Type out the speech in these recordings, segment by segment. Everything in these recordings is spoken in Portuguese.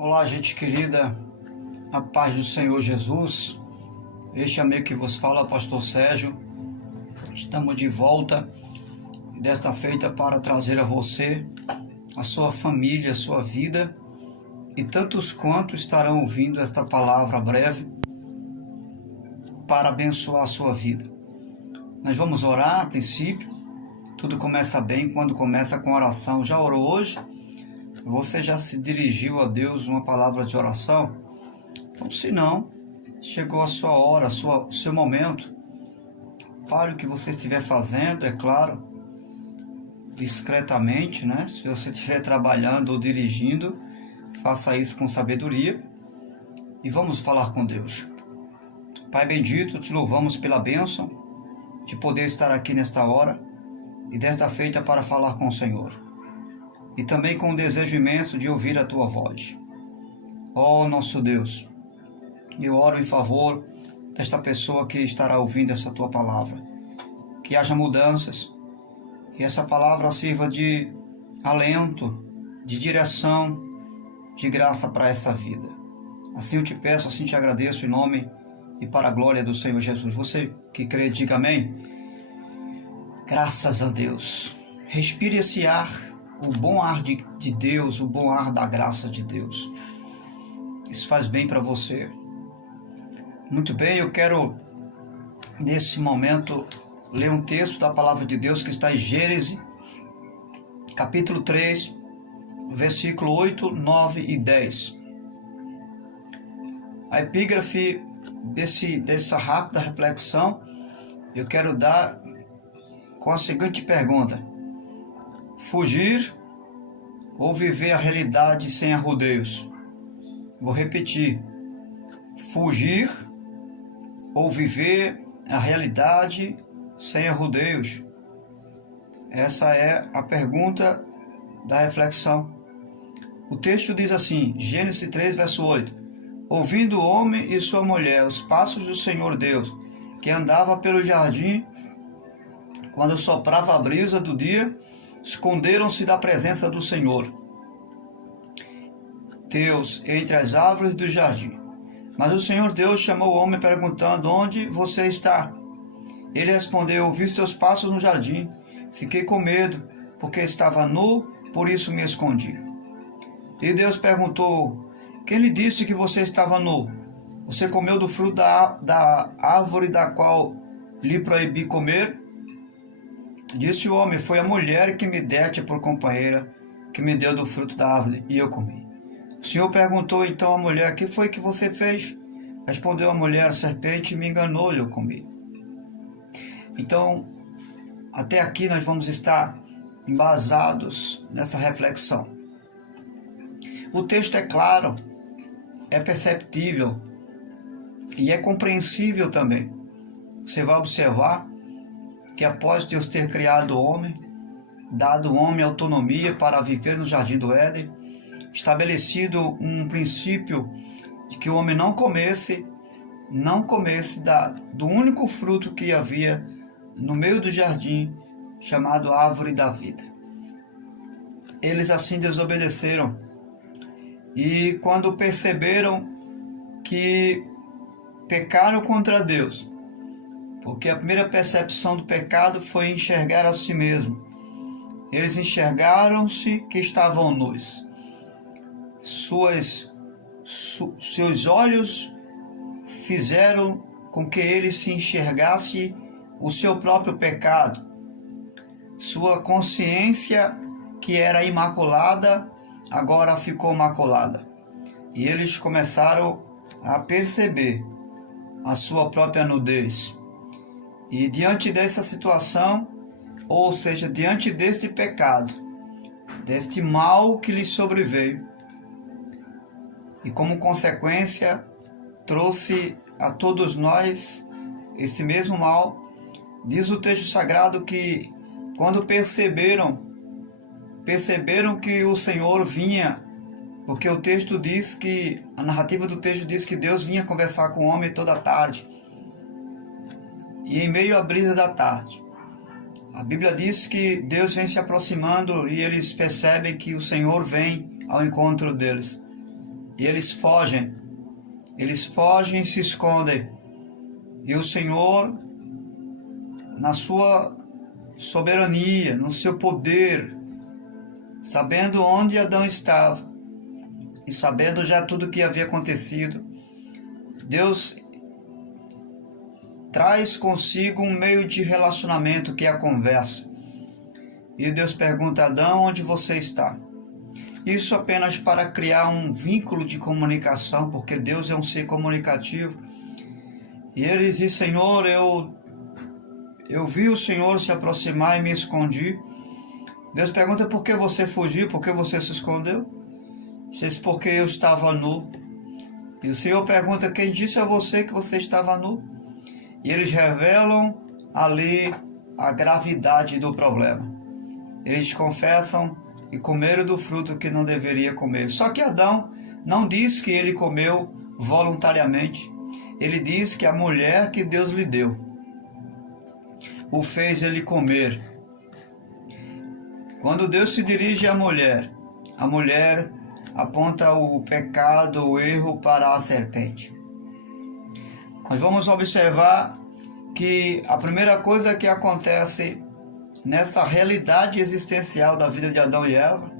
Olá, gente querida, a paz do Senhor Jesus. Este amigo que vos fala, Pastor Sérgio. Estamos de volta, desta feita, para trazer a você, a sua família, a sua vida e tantos quantos estarão ouvindo esta palavra breve para abençoar a sua vida. Nós vamos orar a princípio. Tudo começa bem quando começa com oração. Já orou hoje? Você já se dirigiu a Deus uma palavra de oração? Então, se não, chegou a sua hora, o seu momento. Pare o que você estiver fazendo, é claro, discretamente, né? Se você estiver trabalhando ou dirigindo, faça isso com sabedoria e vamos falar com Deus. Pai bendito, te louvamos pela bênção de poder estar aqui nesta hora e desta feita para falar com o Senhor. E também com o desejo imenso de ouvir a Tua voz. Ó nosso Deus, eu oro em favor desta pessoa que estará ouvindo essa Tua palavra. Que haja mudanças, que essa palavra sirva de alento, de direção, de graça para essa vida. Assim eu te peço, assim te agradeço em nome e para a glória do Senhor Jesus. Você que crê, diga amém. Graças a Deus. Respire esse ar, o bom ar de Deus, o bom ar da graça de Deus. Isso faz bem para você. Muito bem, eu quero, nesse momento, ler um texto da palavra de Deus que está em Gênesis, capítulo 3, versículo 8, 9 e 10. A epígrafe dessa rápida reflexão, eu quero dar com a seguinte pergunta: fugir ou viver a realidade sem arrodeios? Vou repetir. Fugir ou viver a realidade sem arrodeios? Essa é a pergunta da reflexão. O texto diz assim, Gênesis 3, verso 8. Ouvindo o homem e sua mulher os passos do Senhor Deus, que andava pelo jardim, quando soprava a brisa do dia, esconderam-se da presença do Senhor Deus entre as árvores do jardim. Mas o Senhor Deus chamou o homem perguntando: onde você está? Ele respondeu: ouvi os teus passos no jardim, fiquei com medo, porque estava nu, por isso me escondi. E Deus perguntou: quem lhe disse que você estava nu? Você comeu do fruto da árvore da qual lhe proibi comer? Disse o homem: foi a mulher que me deste por companheira, que me deu do fruto da árvore, e eu comi. O Senhor perguntou então à mulher: que foi que você fez? Respondeu a mulher: a serpente me enganou e eu comi. Então, até aqui nós vamos estar embasados nessa reflexão. O texto é claro, é perceptível e é compreensível também. Você vai observar que após Deus ter criado o homem, dado ao homem autonomia para viver no jardim do Éden, estabelecido um princípio de que o homem não comesse do único fruto que havia no meio do jardim, chamado árvore da vida. Eles assim desobedeceram e quando perceberam que pecaram contra Deus, porque a primeira percepção do pecado foi enxergar a si mesmo. Eles enxergaram-se que estavam nus. Seus olhos fizeram com que ele se enxergasse o seu próprio pecado. Sua consciência, que era imaculada, agora ficou maculada. E eles começaram a perceber a sua própria nudez. E diante dessa situação, ou seja, diante deste pecado, deste mal que lhes sobreveio, e como consequência trouxe a todos nós esse mesmo mal, diz o texto sagrado que quando perceberam que o Senhor vinha, porque o texto diz que, a narrativa do texto diz que Deus vinha conversar com o homem toda a tarde, e em meio à brisa da tarde, a Bíblia diz que Deus vem se aproximando e eles percebem que o Senhor vem ao encontro deles. e eles fogem e se escondem. E o Senhor, na sua soberania, no seu poder, sabendo onde Adão estava e sabendo já tudo o que havia acontecido, Deus traz consigo um meio de relacionamento, que é a conversa. E Deus pergunta a Adão: onde você está? Isso apenas para criar um vínculo de comunicação, porque Deus é um ser comunicativo. E ele diz: Senhor, eu vi o Senhor se aproximar e me escondi. Deus pergunta: por que você fugiu? Por que você se escondeu? Diz: porque eu estava nu. E o Senhor pergunta: quem disse a você que você estava nu? E eles revelam ali a gravidade do problema. Eles confessam e comeram do fruto que não deveria comer. Só que Adão não diz que ele comeu voluntariamente. Ele diz que a mulher que Deus lhe deu o fez ele comer. Quando Deus se dirige à mulher, a mulher aponta o pecado, o erro para a serpente. Nós vamos observar que a primeira coisa que acontece nessa realidade existencial da vida de Adão e Eva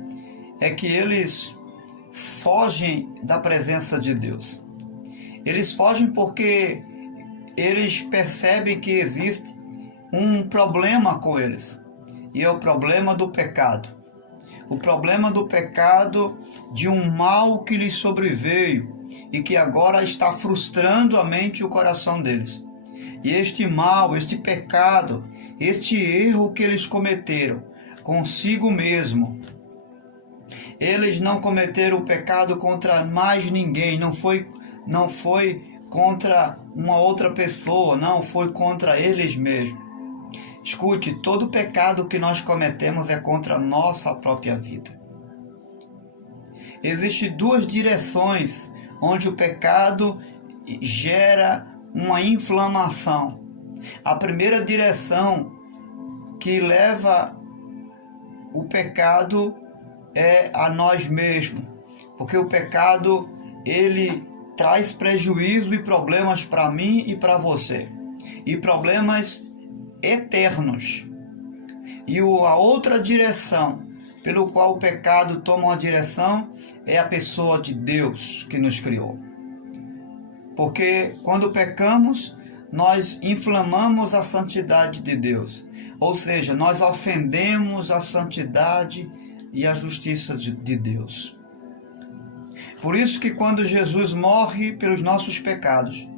é que eles fogem da presença de Deus. Eles fogem porque eles percebem que existe um problema com eles, e é o problema do pecado. O problema do pecado, de um mal que lhes sobreveio e que agora está frustrando a mente e o coração deles. E este mal, este pecado, este erro que eles cometeram consigo mesmo, eles não cometeram o pecado contra mais ninguém, não foi contra uma outra pessoa, não, foi contra eles mesmos. Escute, todo pecado que nós cometemos é contra a nossa própria vida. Existem duas direções onde o pecado gera uma inflamação. A primeira direção que leva o pecado é a nós mesmos, porque o pecado ele traz prejuízo e problemas para mim e para você, e problemas eternos. E a outra direção pelo qual o pecado toma uma direção é a pessoa de Deus que nos criou. Porque quando pecamos, nós inflamamos a santidade de Deus, ou seja, nós ofendemos a santidade e a justiça de Deus. Por isso que quando Jesus morre pelos nossos pecados,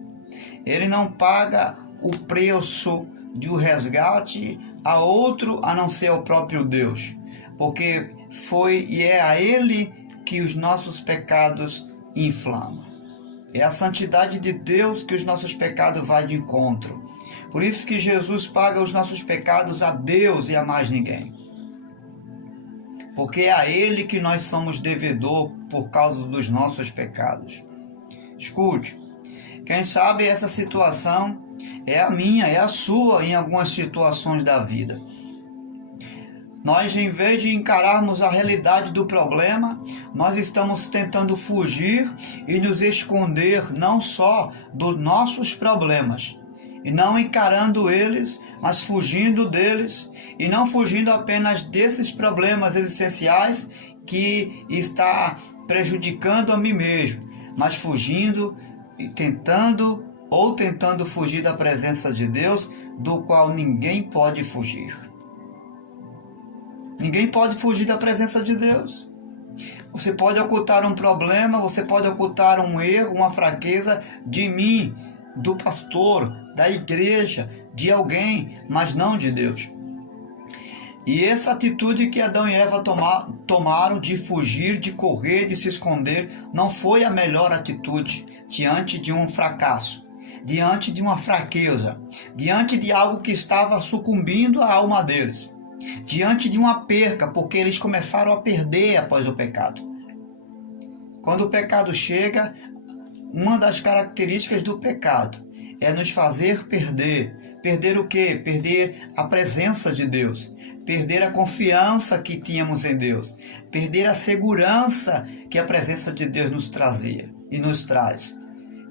ele não paga o preço de um resgate a outro a não ser ao próprio Deus, porque foi e é a ele que os nossos pecados inflamam. É a santidade de Deus que os nossos pecados vai de encontro. Por isso que Jesus paga os nossos pecados a Deus e a mais ninguém. Porque é a ele que nós somos devedor por causa dos nossos pecados. Escute, quem sabe essa situação é a minha, é a sua em algumas situações da vida. Nós, em vez de encararmos a realidade do problema, nós estamos tentando fugir e nos esconder não só dos nossos problemas, e não encarando eles, mas fugindo deles, e não fugindo apenas desses problemas existenciais que está prejudicando a mim mesmo, mas fugindo e tentando fugir da presença de Deus, do qual ninguém pode fugir. Ninguém pode fugir da presença de Deus. Você pode ocultar um problema, você pode ocultar um erro, uma fraqueza de mim, do pastor, da igreja, de alguém, mas não de Deus. E essa atitude que Adão e Eva tomaram de fugir, de correr, de se esconder, não foi a melhor atitude diante de um fracasso, diante de uma fraqueza, diante de algo que estava sucumbindo à alma deles, diante de uma perca, porque eles começaram a perder após o pecado. Quando o pecado chega, uma das características do pecado é nos fazer perder, Perder o quê? Perder a presença de Deus. Perder a confiança que tínhamos em Deus. Perder a segurança que a presença de Deus nos trazia e nos traz.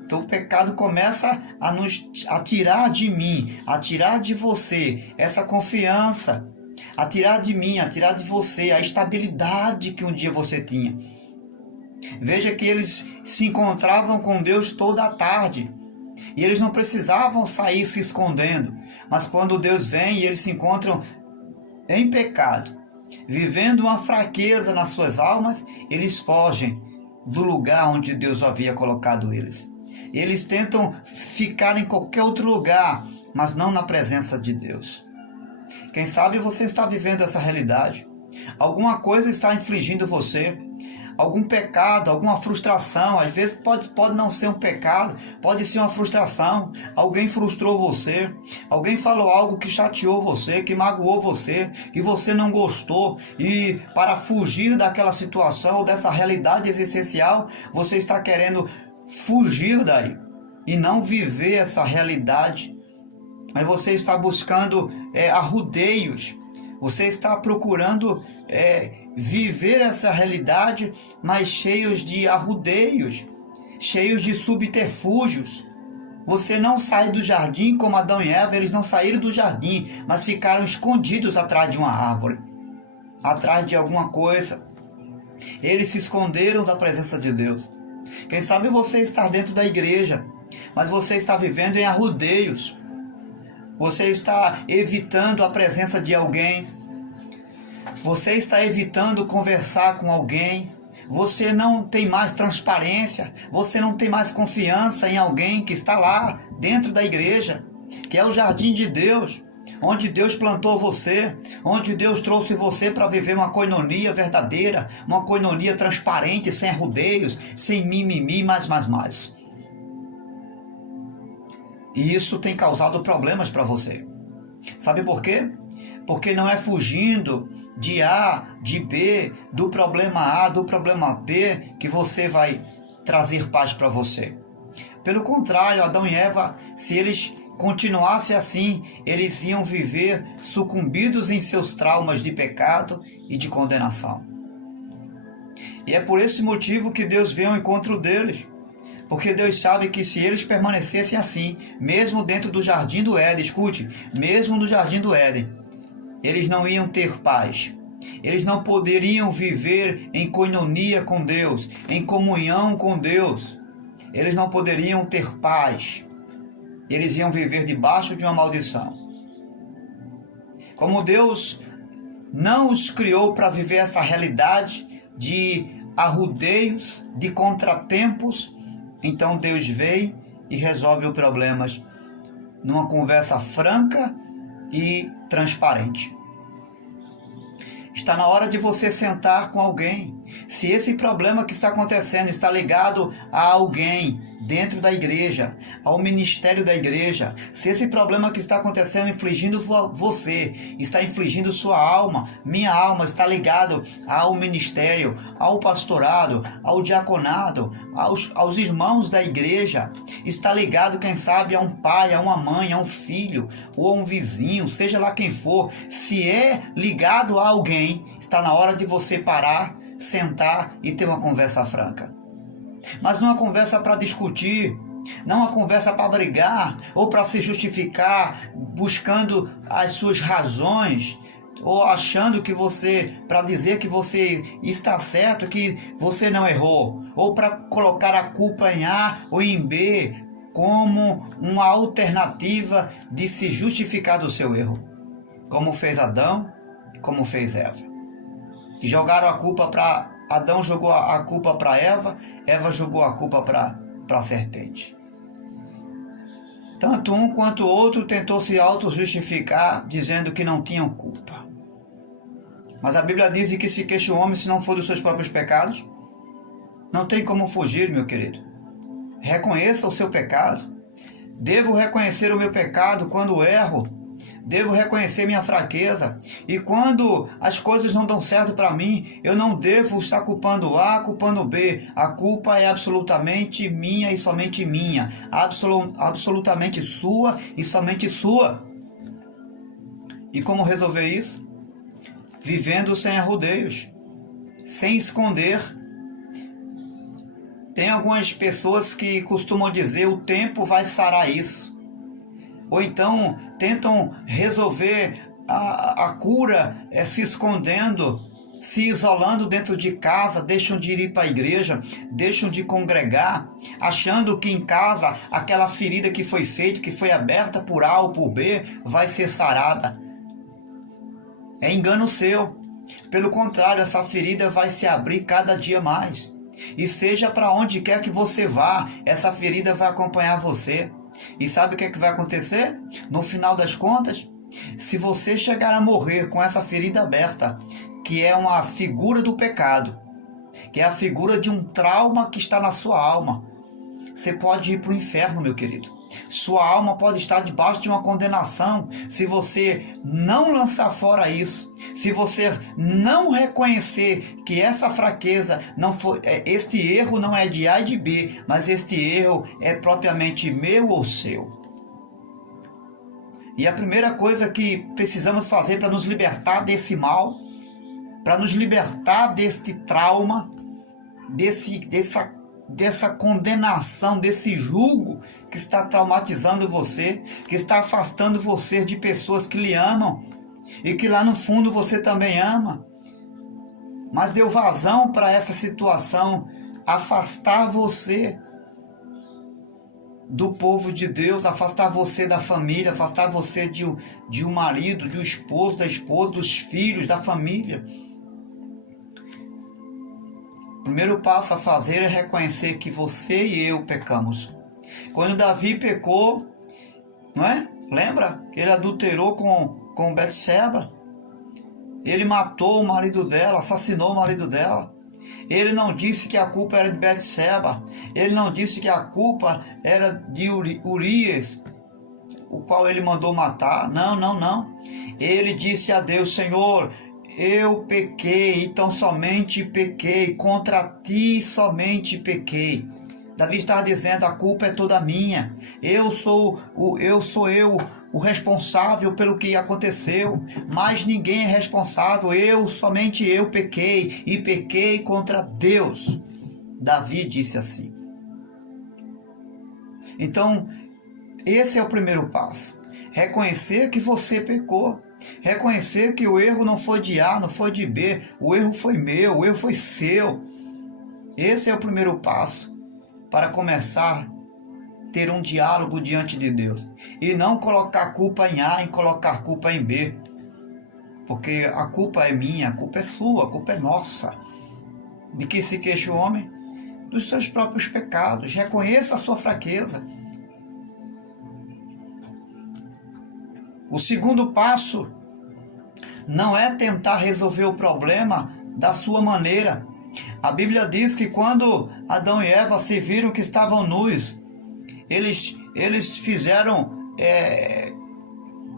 Então o pecado começa a tirar de mim, a tirar de você essa confiança, a tirar de mim, a tirar de você a estabilidade que um dia você tinha. Veja que eles se encontravam com Deus toda a tarde e eles não precisavam sair se escondendo, mas quando Deus vem e eles se encontram em pecado, vivendo uma fraqueza nas suas almas, eles fogem do lugar onde Deus havia colocado eles. Eles tentam ficar em qualquer outro lugar, mas não na presença de Deus. Quem sabe você está vivendo essa realidade. Alguma coisa está infligindo você. Algum pecado, alguma frustração. Às vezes pode não ser um pecado, pode ser uma frustração. Alguém frustrou você. Alguém falou algo que chateou você, que magoou você, que você não gostou. E para fugir daquela situação ou dessa realidade existencial, você está querendo fugir daí e não viver essa realidade, mas você está buscando arrudeios, você está procurando viver essa realidade, mas cheios de arrudeios, cheios de subterfúgios. Você não sai do jardim como Adão e Eva. Eles não saíram do jardim, mas ficaram escondidos atrás de uma árvore, atrás de alguma coisa. Eles se esconderam da presença de Deus. Quem sabe você está dentro da igreja, mas você está vivendo em arrudeios. Você está evitando a presença de alguém. Você está evitando conversar com alguém. Você não tem mais transparência. Você não tem mais confiança em alguém que está lá dentro da igreja, que é o jardim de Deus, onde Deus plantou você, onde Deus trouxe você para viver uma coinonia verdadeira, uma coinonia transparente, sem rodeios, sem mimimi, mais. E isso tem causado problemas para você. Sabe por quê? Porque não é fugindo de A, de B, do problema A, do problema B, que você vai trazer paz para você. Pelo contrário, Adão e Eva, se eles continuasse assim, eles iam viver sucumbidos em seus traumas de pecado e de condenação. E é por esse motivo que Deus veio ao encontro deles, porque Deus sabe que se eles permanecessem assim, mesmo dentro do jardim do Éden, escute, mesmo no jardim do Éden, eles não iam ter paz. Eles não poderiam viver em coinonia com Deus, em comunhão com Deus. Eles não poderiam ter paz. Eles iam viver debaixo de uma maldição. Como Deus não os criou para viver essa realidade de arrudeios, de contratempos, então Deus veio e resolve os problemas numa conversa franca e transparente. Está na hora de você sentar com alguém. Se esse problema que está acontecendo está ligado a alguém dentro da igreja, ao ministério da igreja, se esse problema que está acontecendo infligindo você, está infligindo sua alma, minha alma, está ligado ao ministério, ao pastorado, ao diaconado, aos irmãos da igreja, está ligado, quem sabe, a um pai, a uma mãe, a um filho, ou a um vizinho, seja lá quem for, se é ligado a alguém, está na hora de você parar, sentar e ter uma conversa franca. Mas não uma conversa para discutir, não uma conversa para brigar ou para se justificar, buscando as suas razões ou achando que você, para dizer que você está certo, que você não errou, ou para colocar a culpa em A ou em B como uma alternativa de se justificar do seu erro, como fez Adão e como fez Eva, que jogaram a culpa para Adão, jogou a culpa para Eva, Eva jogou a culpa para a serpente. Tanto um quanto o outro tentou se auto-justificar, dizendo que não tinham culpa. Mas a Bíblia diz que se queixa o homem se não for dos seus próprios pecados. Não tem como fugir, meu querido. Reconheça o seu pecado. Devo reconhecer o meu pecado quando erro. devo reconhecer minha fraqueza. E quando as coisas não dão certo para mim, eu não devo estar culpando A, culpando B. A culpa é absolutamente minha e somente minha. Absolutamente sua e somente sua. E como resolver isso? Vivendo sem arrodeios, sem esconder. Tem algumas pessoas que costumam dizer: o tempo vai sarar isso. Ou então tentam resolver a cura se escondendo, se isolando dentro de casa, deixam de ir para a igreja, deixam de congregar, achando que em casa aquela ferida que foi feita, que foi aberta por A ou por B, vai ser sarada. É engano seu. Pelo contrário, essa ferida vai se abrir cada dia mais. E seja para onde quer que você vá, essa ferida vai acompanhar você. E sabe o que vai acontecer? No final das contas, se você chegar a morrer com essa ferida aberta, que é uma figura do pecado, que é a figura de um trauma que está na sua alma, você pode ir para o inferno, meu querido. Sua alma pode estar debaixo de uma condenação se você não lançar fora isso. Se você não reconhecer que essa fraqueza não foi, este erro não é de A e de B, mas este erro é propriamente meu ou seu. E a primeira coisa que precisamos fazer para nos libertar desse mal, para nos libertar deste trauma, dessa condenação, desse jugo que está traumatizando você, que está afastando você de pessoas que lhe amam e que lá no fundo você também ama, mas deu vazão para essa situação afastar você do povo de Deus, afastar você da família, afastar você de um marido, de um esposo, da esposa, dos filhos, da família. O primeiro passo a fazer é reconhecer que você e eu pecamos. Quando Davi pecou, não é? Lembra que ele adulterou com Betseba? Ele matou o marido dela, assassinou o marido dela. Ele não disse que a culpa era de Betseba. Ele não disse que a culpa era de Urias, o qual ele mandou matar. Não. Ele disse a Deus: Senhor, eu pequei, então somente pequei, contra ti somente pequei. Davi está dizendo: a culpa é toda minha. Eu sou o responsável pelo que aconteceu, mas ninguém é responsável. Somente eu pequei e pequei contra Deus. Davi disse assim. Então, esse é o primeiro passo. Reconhecer que você pecou. Reconhecer que o erro não foi de A, não foi de B. O erro foi meu, o erro foi seu. Esse é o primeiro passo para começar a ter um diálogo diante de Deus. E não colocar culpa em A e colocar culpa em B. Porque a culpa é minha, a culpa é sua, a culpa é nossa. De que se queixa o homem? Dos seus próprios pecados. Reconheça a sua fraqueza. O segundo passo não é tentar resolver o problema da sua maneira. A Bíblia diz que quando Adão e Eva se viram que estavam nus, eles fizeram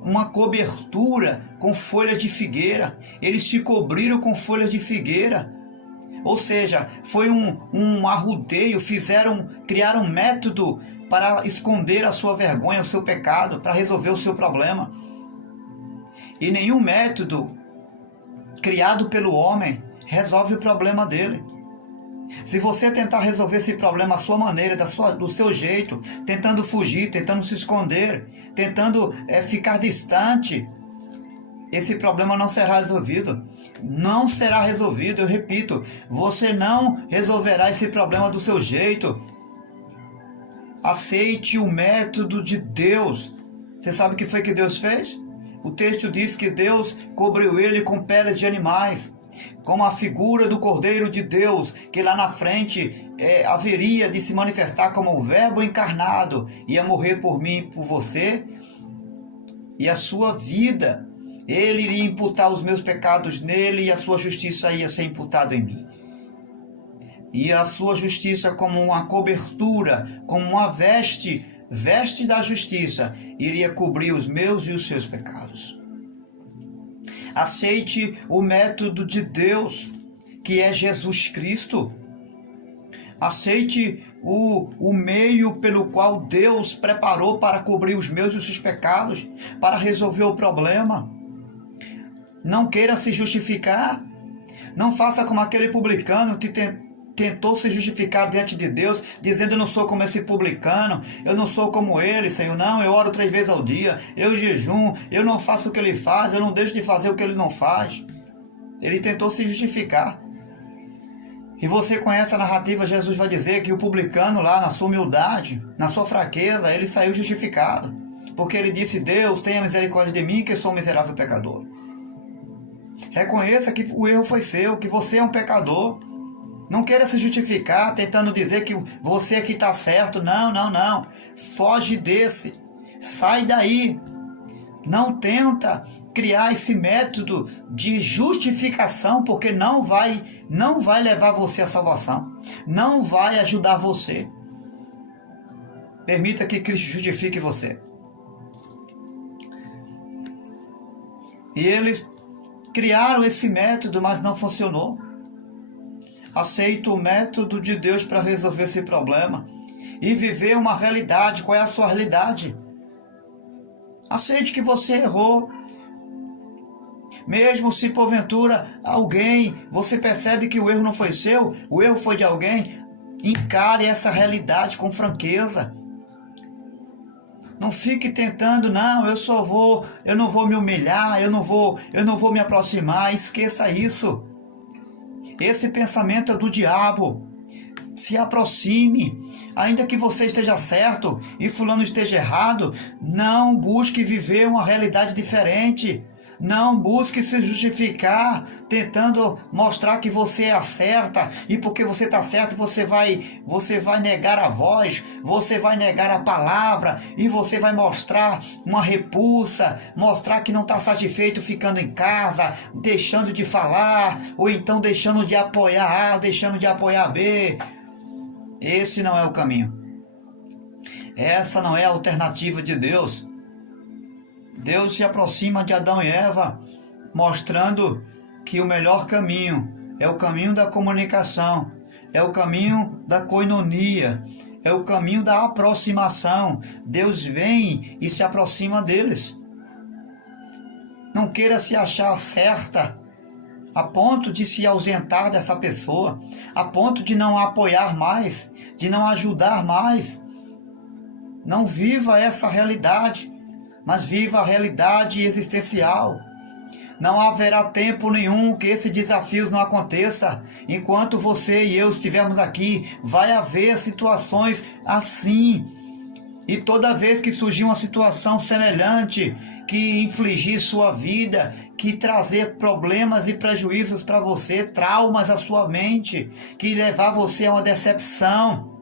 uma cobertura com folhas de figueira. Eles se cobriram com folhas de figueira. Ou seja, foi um arrudeio, criaram um método para esconder a sua vergonha, o seu pecado, para resolver o seu problema. E nenhum método criado pelo homem resolve o problema dele. Se você tentar resolver esse problema à sua maneira, do seu jeito, tentando fugir, tentando se esconder, tentando ficar distante, esse problema não será resolvido. Não será resolvido, eu repito, você não resolverá esse problema do seu jeito. Aceite o método de Deus. Você sabe o que foi que Deus fez? O texto diz que Deus cobriu ele com peles de animais, como a figura do Cordeiro de Deus, que lá na frente haveria de se manifestar como o Verbo encarnado, ia morrer por mim e por você, e a sua vida, ele iria imputar os meus pecados nele, e a sua justiça ia ser imputada em mim. E a sua justiça como uma cobertura, como uma veste veste da justiça, iria cobrir os meus e os seus pecados. Aceite o método de Deus, que é Jesus Cristo. Aceite o meio pelo qual Deus preparou para cobrir os meus e os seus pecados, para resolver o problema. Não queira se justificar. Não faça como aquele publicano que tentou se justificar diante de Deus, dizendo: eu não sou como esse publicano, eu não sou como ele, Senhor. Não, eu oro 3 vezes ao dia, eu jejum, eu não faço o que ele faz, eu não deixo de fazer o que ele não faz. Ele tentou se justificar. E você conhece a narrativa, Jesus vai dizer que o publicano lá, na sua humildade, na sua fraqueza, ele saiu justificado. Porque ele disse: Deus, tenha misericórdia de mim, que sou um miserável pecador. Reconheça que o erro foi seu, que você é um pecador. Não queira se justificar tentando dizer que você aqui está certo. Não, não, não. Foge desse. Sai daí. Não tenta criar esse método de justificação, porque não vai levar você à salvação. Não vai ajudar você. Permita que Cristo justifique você. E eles criaram esse método, mas não funcionou. Aceita o método de Deus para resolver esse problema e viver uma realidade. Qual é a sua realidade? Aceite que você errou. Mesmo se porventura você percebe que o erro não foi seu, o erro foi de alguém, encare essa realidade com franqueza. Não fique tentando: não, eu não vou me humilhar, eu não vou me aproximar. Esqueça isso. Esse pensamento é do diabo. Se aproxime, ainda que você esteja certo e fulano esteja errado. Não busque viver uma realidade diferente. Não busque se justificar, tentando mostrar que você acerta, e porque você está certo, você vai negar a voz, você vai negar a palavra, e você vai mostrar uma repulsa, mostrar que não está satisfeito ficando em casa, deixando de falar, ou então deixando de apoiar A, deixando de apoiar B. Esse não é o caminho. Essa não é a alternativa de Deus. Deus se aproxima de Adão e Eva, mostrando que o melhor caminho é o caminho da comunicação, é o caminho da coinonia, é o caminho da aproximação. Deus vem e se aproxima deles. Não queira se achar certa a ponto de se ausentar dessa pessoa, a ponto de não apoiar mais, de não ajudar mais. Não viva essa realidade, mas viva a realidade existencial. Não haverá tempo nenhum que esses desafios não aconteça. Enquanto você e eu estivermos aqui, vai haver situações assim. E toda vez que surgir uma situação semelhante, que infligir sua vida, que trazer problemas e prejuízos para você, traumas à sua mente, que levar você a uma decepção,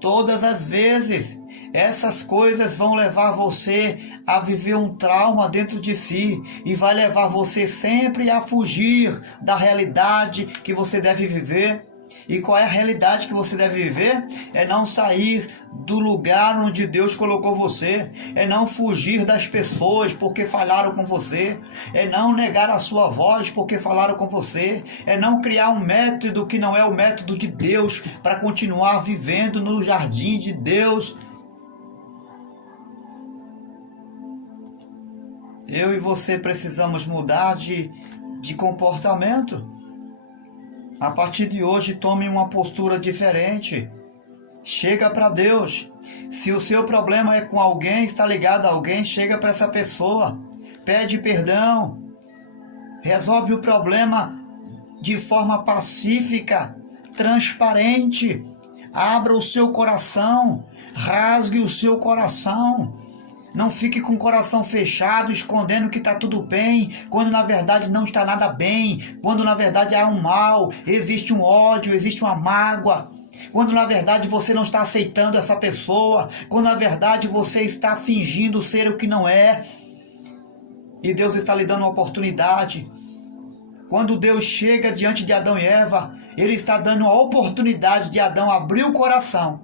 todas as vezes, essas coisas vão levar você a viver um trauma dentro de si e vai levar você sempre a fugir da realidade que você deve viver. E qual é a realidade que você deve viver? É não sair do lugar onde Deus colocou você, é não fugir das pessoas porque falaram com você, é não negar a sua voz porque falaram com você, é não criar um método que não é o método de Deus para continuar vivendo no jardim de Deus. Eu e você precisamos mudar de comportamento. A partir de hoje, tome uma postura diferente. Chega para Deus. Se o seu problema é com alguém, está ligado a alguém, chega para essa pessoa. Pede perdão. Resolve o problema de forma pacífica, transparente. Abra o seu coração. Rasgue o seu coração. Não fique com o coração fechado, escondendo que está tudo bem, quando na verdade não está nada bem, quando na verdade há um mal, existe um ódio, existe uma mágoa, quando na verdade você não está aceitando essa pessoa, quando na verdade você está fingindo ser o que não é, e Deus está lhe dando uma oportunidade. Quando Deus chega diante de Adão e Eva, Ele está dando a oportunidade de Adão abrir o coração,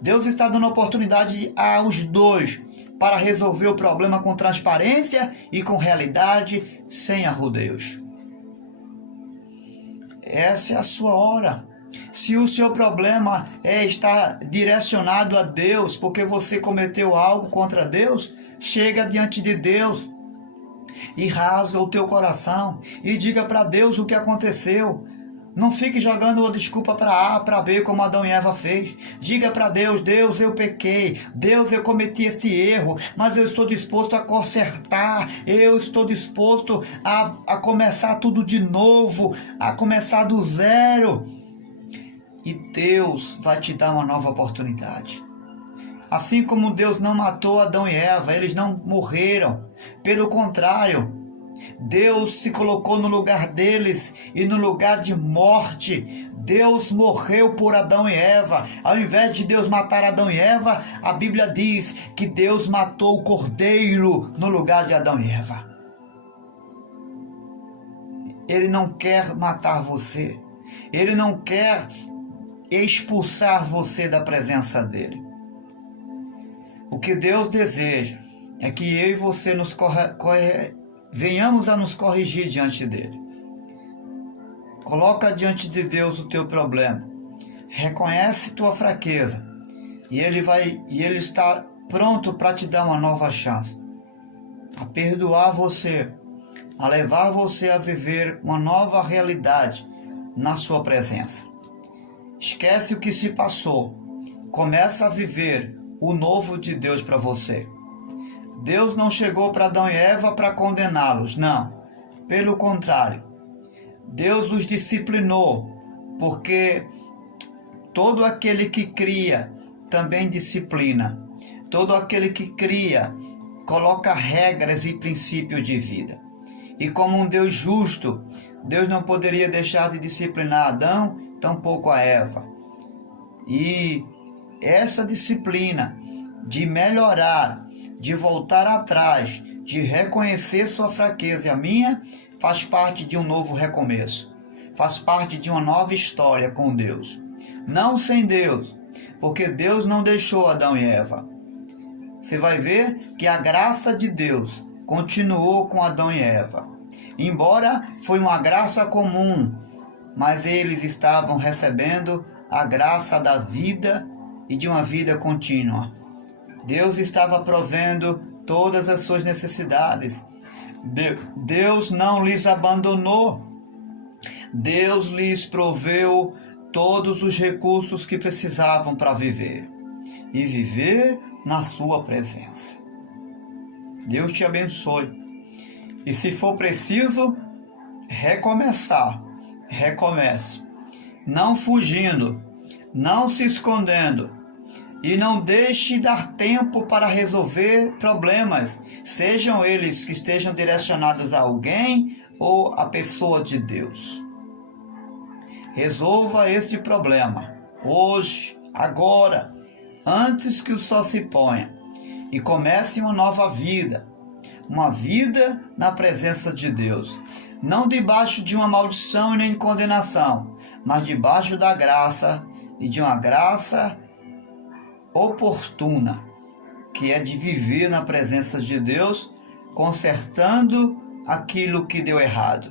Deus está dando oportunidade aos dois para resolver o problema com transparência e com realidade, sem arrudeios. Essa é a sua hora. Se o seu problema está direcionado a Deus, porque você cometeu algo contra Deus, chega diante de Deus e rasga o teu coração e diga para Deus o que aconteceu. Não fique jogando uma desculpa para A, para B, como Adão e Eva fez. Diga para Deus: Deus, eu pequei. Deus, eu cometi esse erro, mas eu estou disposto a consertar. Eu estou disposto a começar tudo de novo, a começar do zero. E Deus vai te dar uma nova oportunidade. Assim como Deus não matou Adão e Eva, eles não morreram. Pelo contrário, Deus se colocou no lugar deles e no lugar de morte. Deus morreu por Adão e Eva. Ao invés de Deus matar Adão e Eva, a Bíblia diz que Deus matou o cordeiro no lugar de Adão e Eva. Ele não quer matar você. Ele não quer expulsar você da presença dele. O que Deus deseja é que eu e você venhamos a nos corrigir diante dele. Coloca diante de Deus o teu problema. Reconhece tua fraqueza. E ele está pronto para te dar uma nova chance. A perdoar você. A levar você a viver uma nova realidade na sua presença. Esquece o que se passou. Começa a viver o novo de Deus para você. Deus não chegou para Adão e Eva para condená-los, não. Pelo contrário, Deus os disciplinou, porque todo aquele que cria também disciplina. Todo aquele que cria coloca regras e princípios de vida. E como um Deus justo, Deus não poderia deixar de disciplinar Adão, tampouco a Eva. E essa disciplina de melhorar, de voltar atrás, de reconhecer sua fraqueza e a minha, faz parte de um novo recomeço. Faz parte de uma nova história com Deus. Não sem Deus, porque Deus não deixou Adão e Eva. Você vai ver que a graça de Deus continuou com Adão e Eva. Embora foi uma graça comum, mas eles estavam recebendo a graça da vida e de uma vida contínua. Deus estava provendo todas as suas necessidades. Deus não lhes abandonou. Deus lhes proveu todos os recursos que precisavam para viver. E viver na sua presença. Deus te abençoe. E se for preciso recomeçar, recomece. Não fugindo, não se escondendo. E não deixe dar tempo para resolver problemas, sejam eles que estejam direcionados a alguém ou a pessoa de Deus. Resolva este problema hoje, agora, antes que o sol se ponha, e comece uma nova vida, uma vida na presença de Deus, não debaixo de uma maldição e nem condenação, mas debaixo da graça e de uma graça oportuna, que é de viver na presença de Deus, consertando aquilo que deu errado,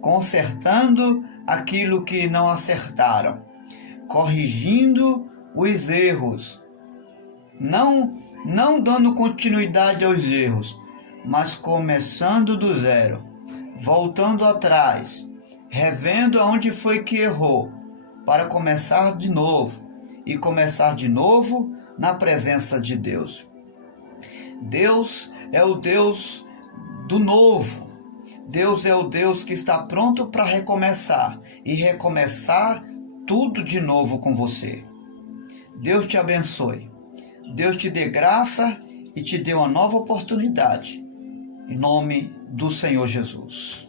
consertando aquilo que não acertaram, corrigindo os erros, não dando continuidade aos erros, mas começando do zero, voltando atrás, revendo aonde foi que errou, para começar de novo, e começar de novo na presença de Deus. Deus é o Deus do novo. Deus é o Deus que está pronto para recomeçar e recomeçar tudo de novo com você. Deus te abençoe. Deus te dê graça e te dê uma nova oportunidade. Em nome do Senhor Jesus.